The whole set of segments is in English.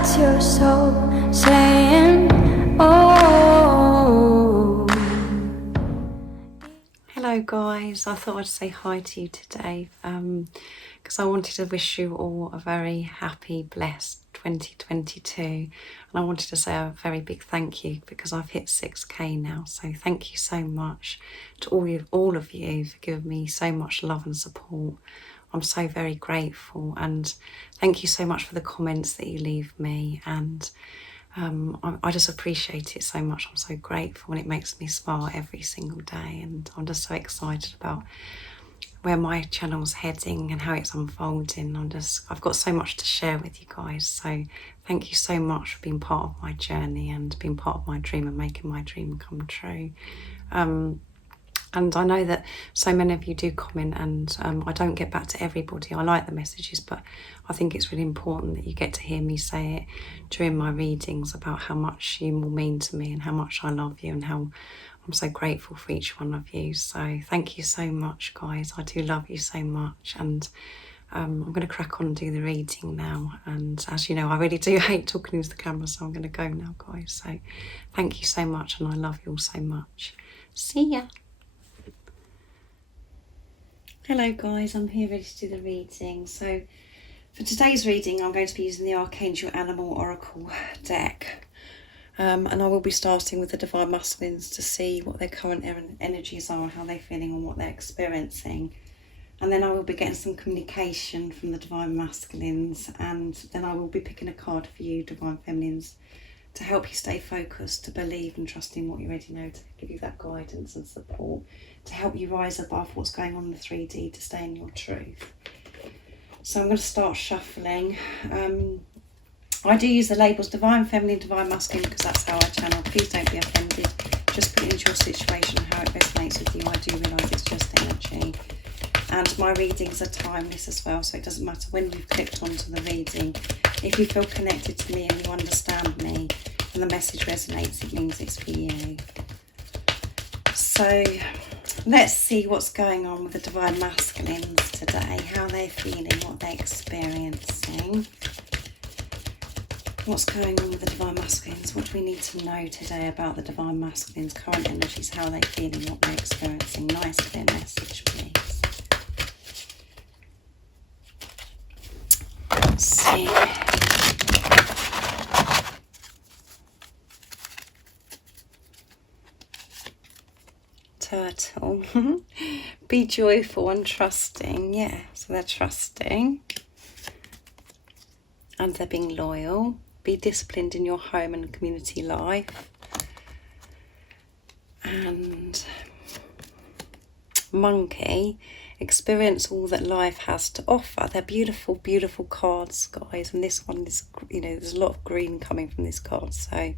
What's your soul saying? Oh. Hello guys, I thought I'd say hi to you today because I wanted to wish you all a very happy, blessed 2022, and I wanted to say a very big thank you because I've hit 6k now, so thank you so much to all of you for giving me so much love and support. I'm so very grateful, and thank you so much for the comments that you leave me, and I just appreciate it so much. I'm so grateful, and it makes me smile every single day, and I'm just so excited about where my channel's heading and how it's unfolding. I've got so much to share with you guys, so thank you so much for being part of my journey and being part of my dream and making my dream come true. And I know that so many of you do comment, and I don't get back to everybody. I like the messages, but I think it's really important that you get to hear me say it during my readings about how much you will mean to me and how much I love you and how I'm so grateful for each one of you. So thank you so much, guys. I do love you so much, and I'm going to crack on and do the reading now. And as you know, I really do hate talking into the camera, so I'm going to go now, guys. So thank you so much, and I love you all so much. See ya. Hello guys, I'm here ready to do the reading. So for today's reading, I'm going to be using the Archangel Animal Oracle deck. And I will be starting with the Divine Masculines to see what their current energies are, how they're feeling and what they're experiencing. And then I will be getting some communication from the Divine Masculines, and then I will be picking a card for you, Divine Feminines, to help you stay focused, to believe and trust in what you already know, to give you that guidance and support, to help you rise above what's going on in the 3D, to stay in your truth. So I'm going to start shuffling. I do use the labels Divine Feminine, Divine Masculine because that's how I channel. Please don't be offended. Just put it into your situation and how it resonates with you. I do realise it's just energy. And my readings are timeless as well, so it doesn't matter when you've clicked onto the reading. If you feel connected to me and you understand me and the message resonates, it means it's for you. So let's see what's going on with the Divine Masculines today, how they're feeling, what they're experiencing. What's going on with the Divine Masculines? What do we need to know today about the Divine Masculines' current energies, how they're feeling, what they're experiencing? Nice clear message, please. Let's see. Turtle. Be joyful and trusting. Yeah, so they're trusting. And they're being loyal. Be disciplined in your home and community life. And Monkey. Experience all that life has to offer. They're beautiful, beautiful cards, guys. And this one is, you know, there's a lot of green coming from this card. So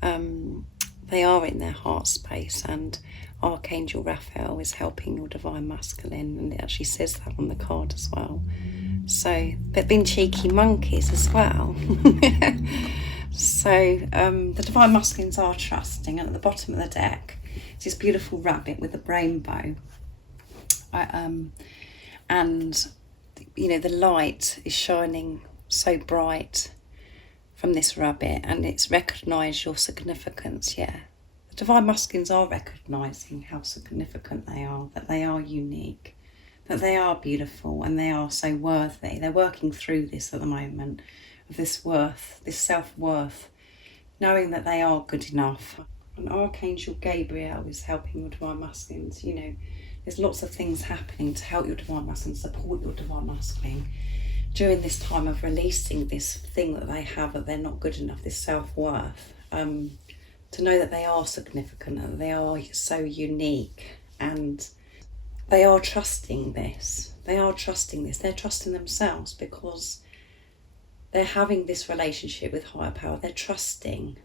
they are in their heart space, and Archangel Raphael is helping your Divine Masculine, and it actually says that on the card as well. So they've been cheeky monkeys as well. So the Divine Masculines are trusting, and at the bottom of the deck is this beautiful rabbit with a rainbow. And you know, the light is shining so bright from this rabbit, and it's recognised your significance. Yeah, the Divine Masculines are recognising how significant they are, that they are unique, that they are beautiful, and they are so worthy. They're working through this at the moment, of this worth, this self-worth, knowing that they are good enough. And Archangel Gabriel is helping your Divine Masculines. You know, there's lots of things happening to help your Divine Masculine, support your Divine Masculine during this time of releasing this thing that they have, that they're not good enough, this self-worth, to know that they are significant and they are so unique, and they are trusting this. They are trusting this. They're trusting themselves because they're having this relationship with higher power. They're trusting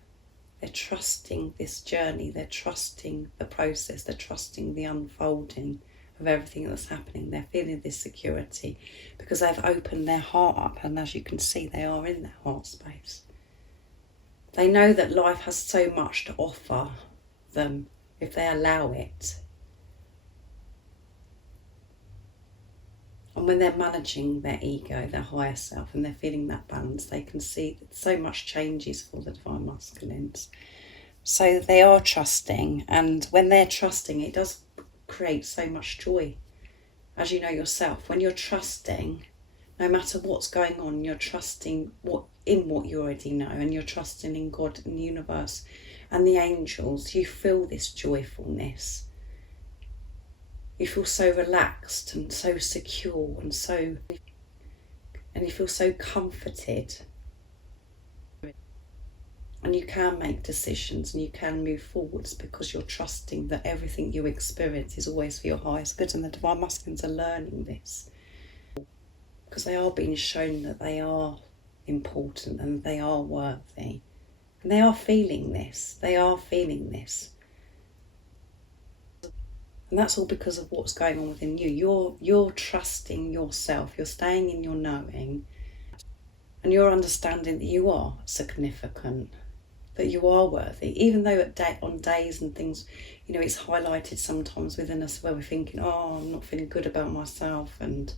this journey. They're trusting the process. They're trusting the unfolding of everything that's happening. They're feeling this security because they've opened their heart up, and as you can see, they are in their heart space. They know that life has so much to offer them if they allow it. And when they're managing their ego, their higher self, and they're feeling that balance, they can see that so much changes for the divine masculines. So they are trusting, and when they're trusting, it does create so much joy. As you know yourself, when you're trusting, no matter what's going on, you're trusting what you already know, and you're trusting in God and the universe and the angels. You feel this joyfulness. You feel so relaxed and so secure and you feel so comforted. And you can make decisions and you can move forwards because you're trusting that everything you experience is always for your highest good. And the divine masculines are learning this because they are being shown that they are important and they are worthy. And they are feeling this. They are feeling this. And that's all because of what's going on within you. You're trusting yourself. You're staying in your knowing. And you're understanding that you are significant, that you are worthy, even though on days and things, you know, it's highlighted sometimes within us where we're thinking, oh, I'm not feeling good about myself, and,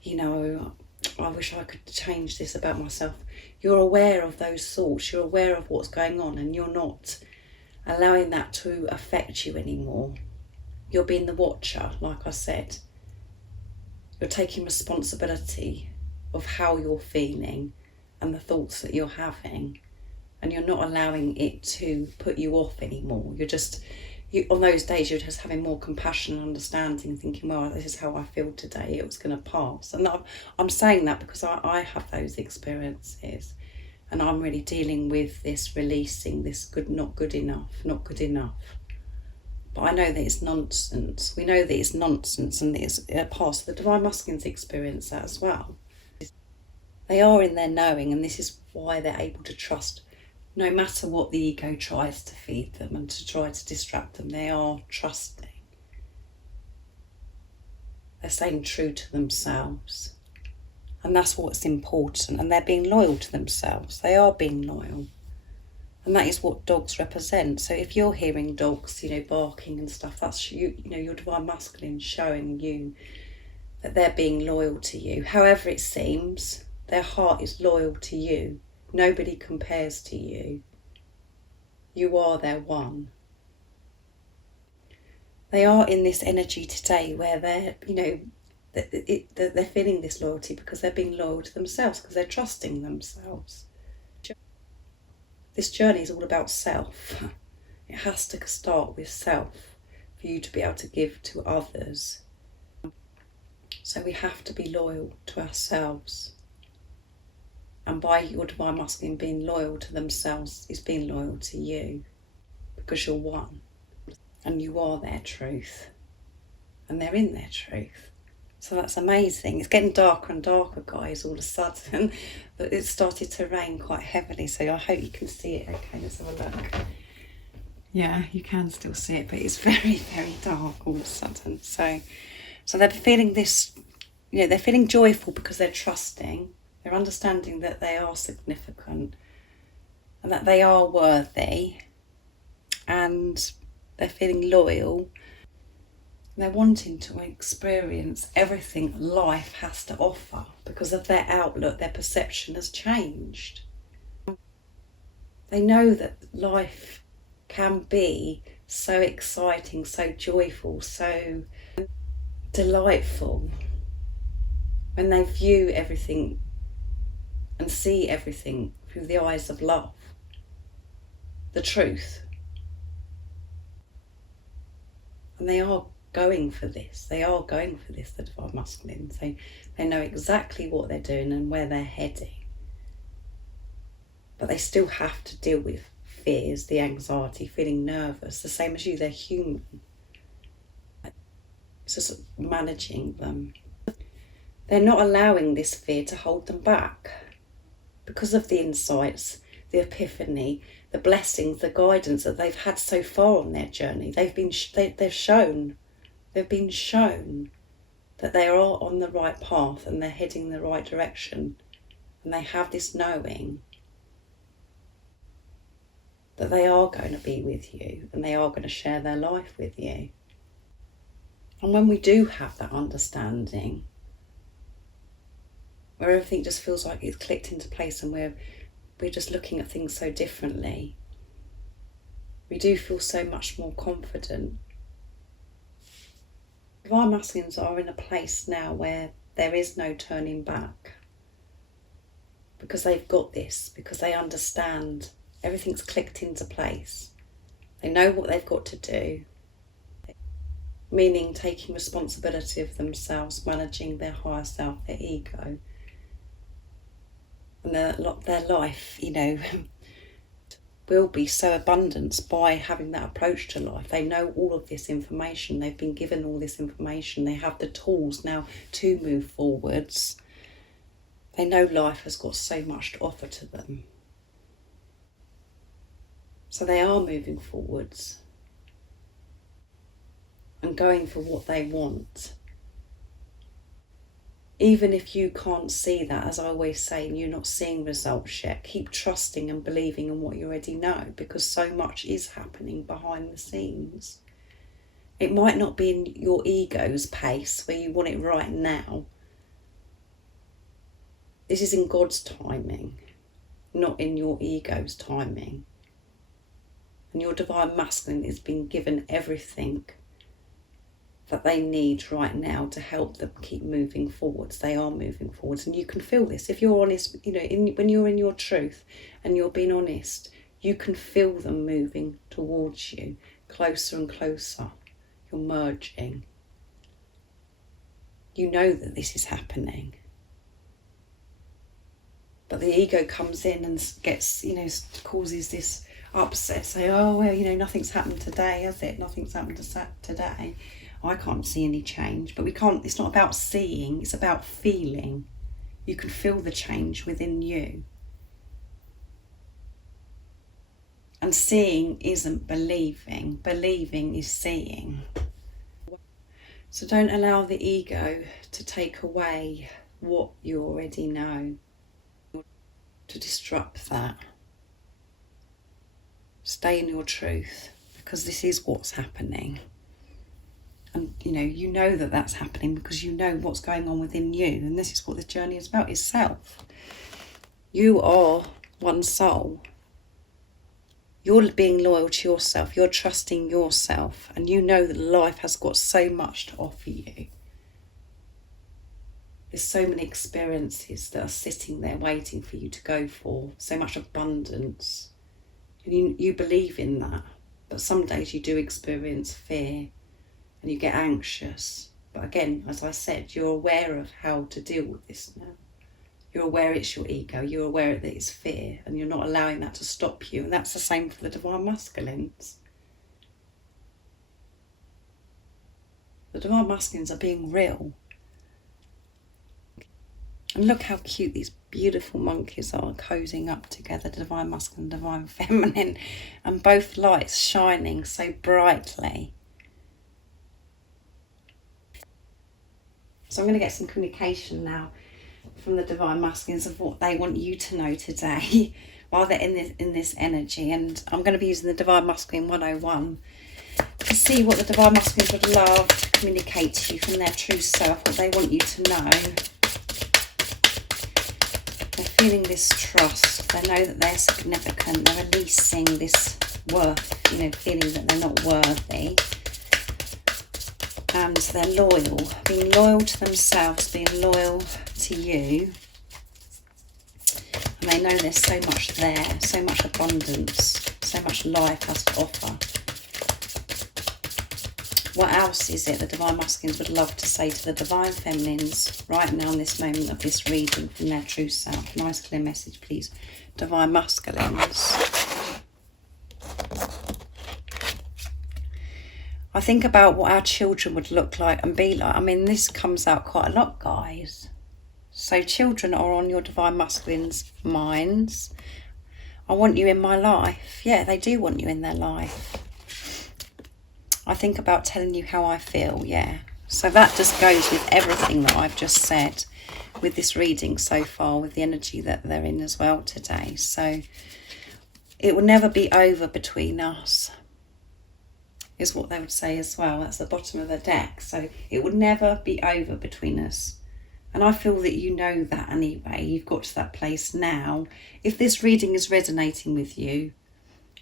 you know, I wish I could change this about myself. You're aware of those thoughts, you're aware of what's going on, and you're not allowing that to affect you anymore. You're being the watcher, like I said. You're taking responsibility of how you're feeling and the thoughts that you're having, and you're not allowing it to put you off anymore. On those days, you're just having more compassion and understanding, thinking, well, this is how I feel today, it was going to pass. And I'm saying that because I have those experiences, and I'm really dealing with this, releasing this not good enough. But I know that it's nonsense. We know that it's nonsense and that it's past. The divine masculines experience that as well. They are in their knowing, and this is why they're able to trust. No matter what the ego tries to feed them and to try to distract them, they are trusting. They're staying true to themselves. And that's what's important. And they're being loyal to themselves. They are being loyal. And that is what dogs represent. So if you're hearing dogs, you know, barking and stuff, that's you know, your divine masculine showing you that they're being loyal to you. However it seems, their heart is loyal to you. Nobody compares to you. You are their one. They are in this energy today where they're, you know, they're feeling this loyalty because they're being loyal to themselves, because they're trusting themselves. This journey is all about self. It has to start with self for you to be able to give to others. So we have to be loyal to ourselves. And by your divine masculine being loyal to themselves is being loyal to you, because you're one and you are their truth and they're in their truth. So that's amazing. It's getting darker and darker, guys, all of a sudden. But it started to rain quite heavily, so I hope you can see it. Okay, let's have a look. Yeah, you can still see it, but it's very, very dark all of a sudden. So they're feeling this, you know, they're feeling joyful because they're trusting. They're understanding that they are significant and that they are worthy, and they're feeling loyal. They're wanting to experience everything life has to offer because of their outlook. Their perception has changed. They know that life can be so exciting, so joyful, so delightful when they view everything and see everything through the eyes of love, the truth. And they are going for this. They are going for this, the divine masculines. They know exactly what they're doing and where they're heading. But they still have to deal with fears, the anxiety, feeling nervous, the same as you. They're human. It's just managing them. They're not allowing this fear to hold them back because of the insights, the epiphany, the blessings, the guidance that they've had so far on their journey. They've been shown that they are on the right path and they're heading the right direction, and they have this knowing that they are going to be with you and they are going to share their life with you. And when we do have that understanding, where everything just feels like it's clicked into place, and we're just looking at things so differently. We do feel so much more confident. Divine masculines are in a place now where there is no turning back, because they've got this, because they understand everything's clicked into place. They know what they've got to do, meaning taking responsibility of themselves, managing their higher self, their ego, and their life, will be so abundant by having that approach to life. They know all of this information. They've been given all this information. They have the tools now to move forwards. They know life has got so much to offer to them. So they are moving forwards and going for what they want. Even if you can't see that, as I always say, and you're not seeing results yet, keep trusting and believing in what you already know, because so much is happening behind the scenes. It might not be in your ego's pace where you want it right now. This is in God's timing, not in your ego's timing. And your divine masculine is being given everything that they need right now to help them keep moving forwards. They are moving forwards, and you can feel this. If you're honest, when you're in your truth and you're being honest, you can feel them moving towards you, closer and closer. You're merging. You know that this is happening. But the ego comes in and gets, causes this upset. Say, oh, well, nothing's happened today, has it? Nothing's happened today. I can't see any change. But we can't, it's not about seeing, it's about feeling. You can feel the change within you. And seeing isn't believing. Believing is seeing. So don't allow the ego to take away what you already know, to disrupt that. Stay in your truth, because this is what's happening. And you know that that's happening because you know what's going on within you. And this is what the journey is about, is self. You are one soul. You're being loyal to yourself. You're trusting yourself. And you know that life has got so much to offer you. There's so many experiences that are sitting there waiting for you to go for. So much abundance. And you believe in that. But some days you do experience fear. And you get anxious. But again, as I said, you're aware of how to deal with this now. You're aware it's your ego. You're aware that it's fear. And you're not allowing that to stop you. And that's the same for the divine masculines. The divine masculines are being real. And look how cute these beautiful monkeys are cozying up together. Divine masculine, divine feminine. And both lights shining so brightly. So I'm going to get some communication now from the divine masculines of what they want you to know today while they're in this energy. And I'm going to be using the Divine Masculine 101 to see what the divine masculines would love to communicate to you from their true self, what they want you to know. They're feeling this trust. They know that they're significant. They're releasing this worth, feeling that they're not worthy. And they're loyal, being loyal to themselves, being loyal to you. And they know there's so much there, so much abundance, so much life has to offer. What else is it the divine masculines would love to say to the divine feminines right now in this moment of this reading from their true self? Nice clear message, please, divine masculines. I think about what our children would look like and be like. I mean, this comes out quite a lot, guys. So children are on your divine masculines' minds. I want you in my life. Yeah, they do want you in their life. I think about telling you how I feel, yeah. So that just goes with everything that I've just said with this reading so far, with the energy that they're in as well today. So it will never be over between us, is what they would say as well. That's the bottom of the deck. So it would never be over between us. And I feel that you know that anyway. You've got to that place now. If this reading is resonating with you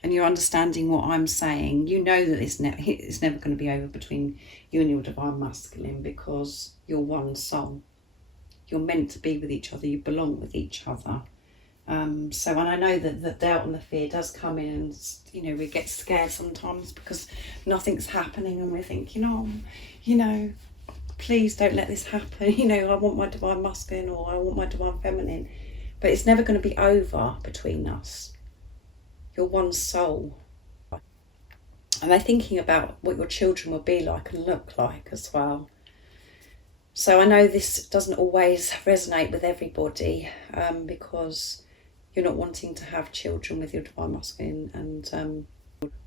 and you're understanding what I'm saying, you know that it's never going to be over between you and your divine masculine, because you're one soul. You're meant to be with each other. You belong with each other. And I know that the doubt and the fear does come in, and we get scared sometimes because nothing's happening, and we're thinking, please don't let this happen. I want my divine masculine, or I want my divine feminine. But it's never going to be over between us. You're one soul. And they're thinking about what your children will be like and look like as well. So I know this doesn't always resonate with everybody, because you're not wanting to have children with your divine masculine, and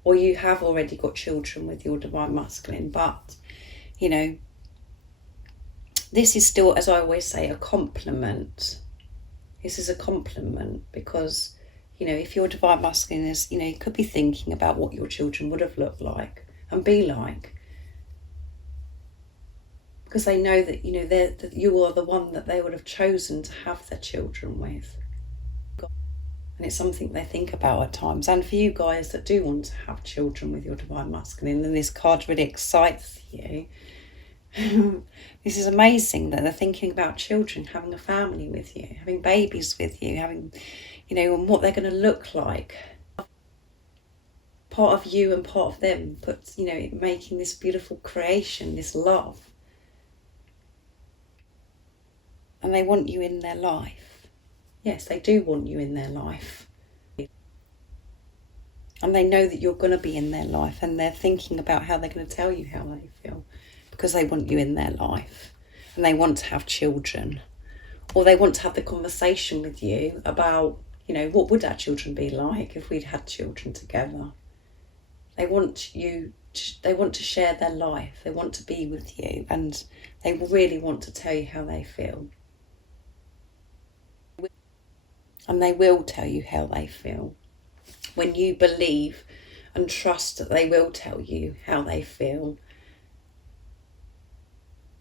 or you have already got children with your divine masculine, but this is still, as I always say, a compliment. This is a compliment, because if your divine masculine is, you could be thinking about what your children would have looked like and be like, because they know that that you are the one that they would have chosen to have their children with. And it's something they think about at times. And for you guys that do want to have children with your divine masculine, and this card really excites you, this is amazing that they're thinking about children, having a family with you, having babies with you, having, and what they're going to look like. Part of you and part of them, making this beautiful creation, this love. And they want you in their life. Yes, they do want you in their life. And they know that you're going to be in their life, and they're thinking about how they're going to tell you how they feel, because they want you in their life, and they want to have children, or they want to have the conversation with you about, what would our children be like if we'd had children together. They want to share their life. They want to be with you, and they really want to tell you how they feel. And they will tell you how they feel when you believe and trust that they will tell you how they feel.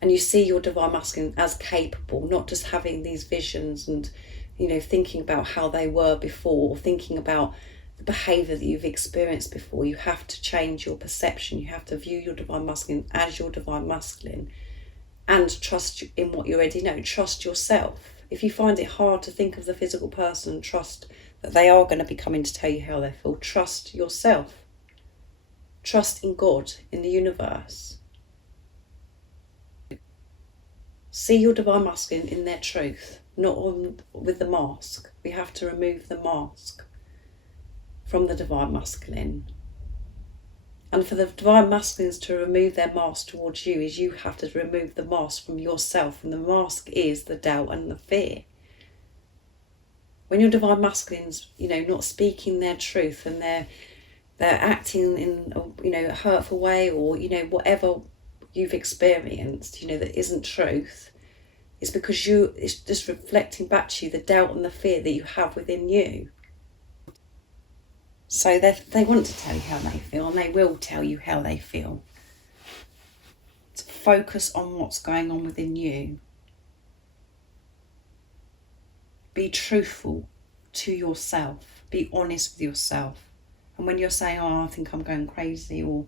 And you see your divine masculine as capable, not just having these visions and, thinking about how they were before, or thinking about the behaviour that you've experienced before. You have to change your perception. You have to view your divine masculine as your divine masculine, and trust in what you already know. Trust yourself. If you find it hard to think of the physical person, trust that they are going to be coming to tell you how they feel. Trust yourself. Trust in God, in the universe. See your divine masculine in their truth, not with the mask. We have to remove the mask from the divine masculine. And for the divine masculines to remove their mask towards you, is you have to remove the mask from yourself. And the mask is the doubt and the fear. When your divine masculines, not speaking their truth, and they're acting in a hurtful way, or whatever you've experienced, that isn't truth, it's because it's just reflecting back to you the doubt and the fear that you have within you. So they want to tell you how they feel, and they will tell you how they feel. So focus on what's going on within you. Be truthful to yourself. Be honest with yourself. And when you're saying, I think I'm going crazy, or,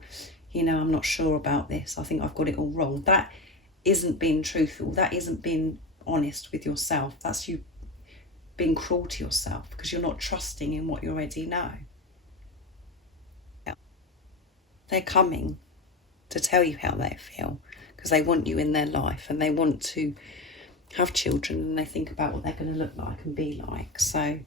I'm not sure about this, I think I've got it all wrong, that isn't being truthful. That isn't being honest with yourself. That's you being cruel to yourself, because you're not trusting in what you already know. They're coming to tell you how they feel, because they want you in their life, and they want to have children, and they think about what they're going to look like and be like. So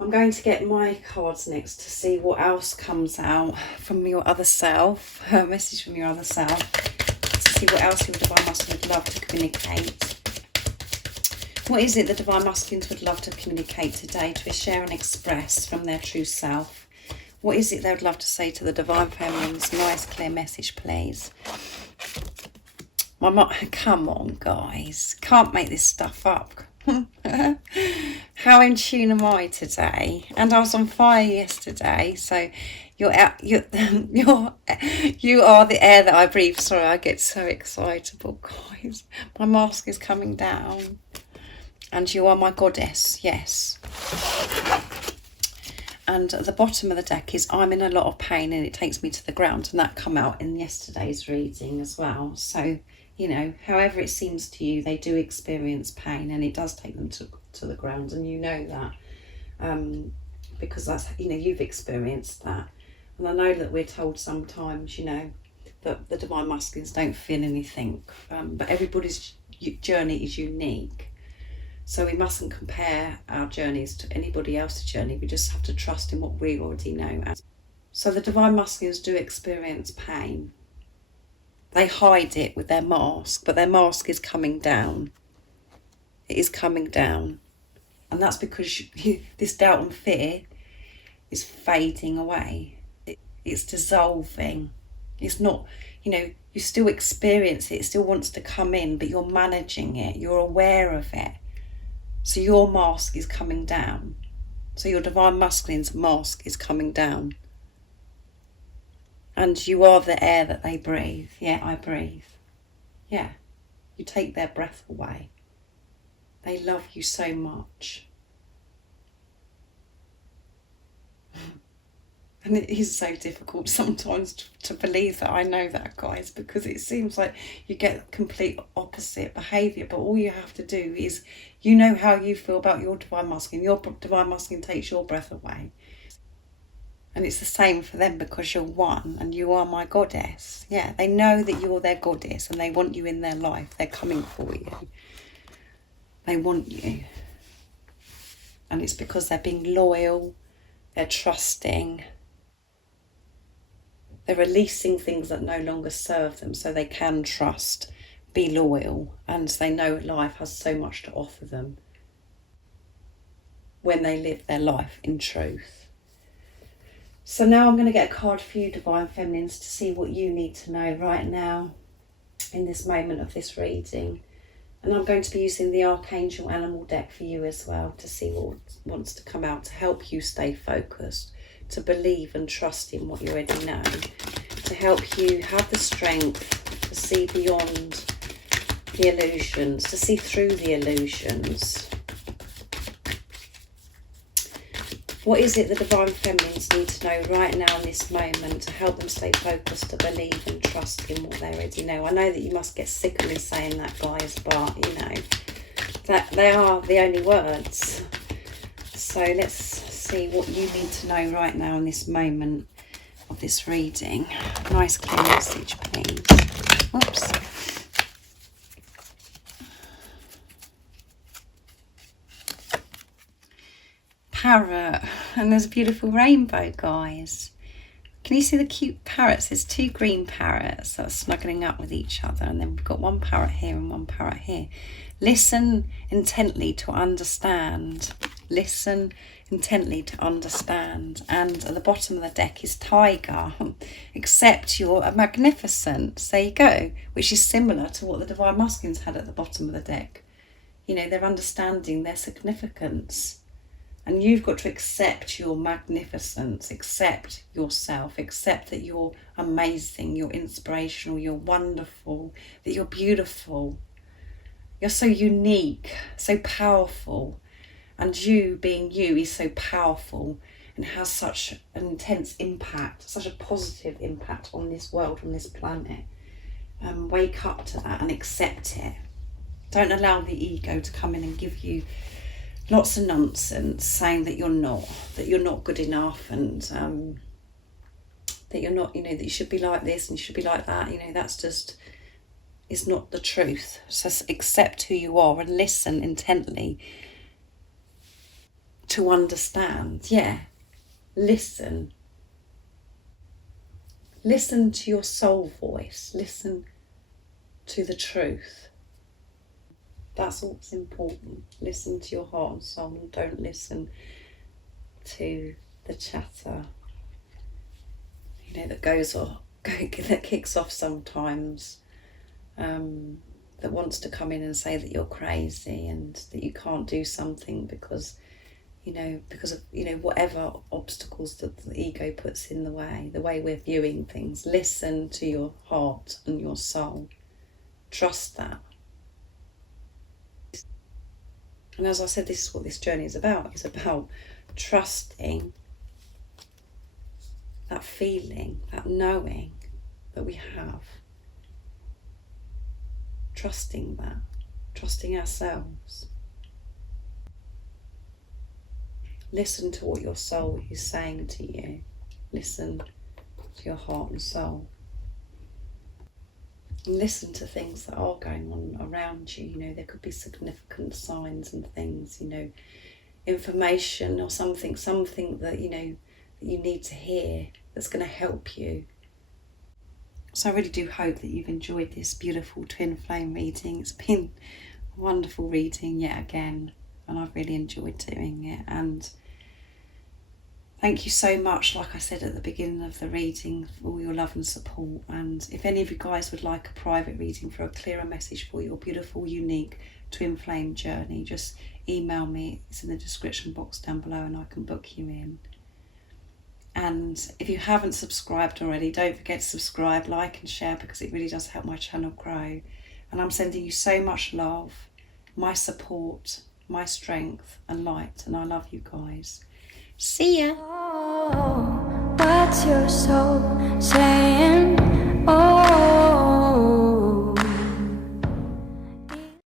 I'm going to get my cards next to see what else comes out from your other self, a message from your other self, to see what else your divine masculine would love to communicate. What is it the divine masculines would love to communicate today, to share and express from their true self? What is it they would love to say to the divine feminines? Nice, clear message, please. Come on, guys. Can't make this stuff up. How in tune am I today? And I was on fire yesterday, so You're out, you are the air that I breathe. Sorry, I get so excitable, guys. My mask is coming down. And you are my goddess, yes. And at the bottom of the deck is I'm in a lot of pain and it takes me to the ground. And that come out in yesterday's reading as well. So, you know, however it seems to you, they do experience pain and it does take them to the ground. And you know that because that's, you know, you've experienced that. And I know that we're told sometimes, you know, that the Divine Masculines don't feel anything. But everybody's journey is unique. So we mustn't compare our journeys to anybody else's journey. We just have to trust in what we already know. So the Divine Masculines do experience pain. They hide it with their mask, but their mask is coming down. It is coming down. And that's because this doubt and fear is fading away. It's dissolving. It's not, you know, you still experience it. It still wants to come in, but you're managing it. You're aware of it. So your mask is coming down. So your Divine Masculine's mask is coming down. And you are the air that they breathe. Yeah, I breathe. Yeah, you take their breath away. They love you so much. And it is so difficult sometimes to believe that. I know that, guys, because it seems like you get complete opposite behaviour. But all you have to do is, you know how you feel about your Divine Masculine. Your Divine Masculine takes your breath away. And it's the same for them because you're one and you are my goddess. Yeah, they know that you're their goddess and they want you in their life. They're coming for you. They want you. And it's because they're being loyal, they're trusting, they're releasing things that no longer serve them so they can trust, be loyal, and they know life has so much to offer them when they live their life in truth. So now I'm going to get a card for you, Divine Feminines, to see what you need to know right now in this moment of this reading. And I'm going to be using the Archangel Animal deck for you as well to see what wants to come out to help you stay focused, to believe and trust in what you already know, to help you have the strength to see beyond the illusions, to see through the illusions. What is it the Divine Feminines need to know right now in this moment to help them stay focused, to believe and trust in what they already know? I know that you must get sick of me saying that, guys, but, you know, that they are the only words. So let's see what you need to know right now in this moment of this reading. Nice clear message, please. Oops. Parrot, and there's a beautiful rainbow, guys. Can you see the cute parrots? There's two green parrots that are snuggling up with each other, and then we've got one parrot here and one parrot here. Listen intently to understand. Listen intently to understand. And at the bottom of the deck is tiger. Accept your magnificence. There you go. Which is similar to what the Divine Masculines had at the bottom of the deck. You know, they're understanding their significance. And you've got to accept your magnificence, accept yourself, accept that you're amazing, you're inspirational, you're wonderful, that you're beautiful. You're so unique, so powerful. And you being you is so powerful and has such an intense impact, such a positive impact on this world, on this planet. Wake up to that and accept it. Don't allow the ego to come in and give you lots of nonsense saying that you're not good enough, and that you're not, you know, that you should be like this and you should be like that. You know, that's just, is not the truth. So accept who you are and listen intently to understand. Yeah, listen. Listen to your soul voice. Listen to the truth. That's what's important. Listen to your heart and soul and don't listen to the chatter, you know, that goes off, that kicks off sometimes, that wants to come in and say that you're crazy and that you can't do something because, you know, because of, you know, whatever obstacles that the ego puts in the way we're viewing things. Listen to your heart and your soul. Trust that. And as I said, this is what this journey is about. It's about trusting that feeling, that knowing that we have. Trusting that. Trusting ourselves. Listen to what your soul is saying to you. Listen to your heart and soul. And listen to things that are going on around you. You know, there could be significant signs and things, you know, information or something that, you know, that you need to hear that's going to help you. So I really do hope that you've enjoyed this beautiful twin flame reading. It's been a wonderful reading yet again, and I've really enjoyed doing it. And thank you so much, like I said at the beginning of the reading, for all your love and support. And if any of you guys would like a private reading for a clearer message for your beautiful, unique twin flame journey, just email me. It's in the description box down below and I can book you in. And if you haven't subscribed already, don't forget to subscribe, like and share, because it really does help my channel grow. And I'm sending you so much love, my support, my strength and light, and I love you guys. See ya. Oh, what's your soul saying? Oh.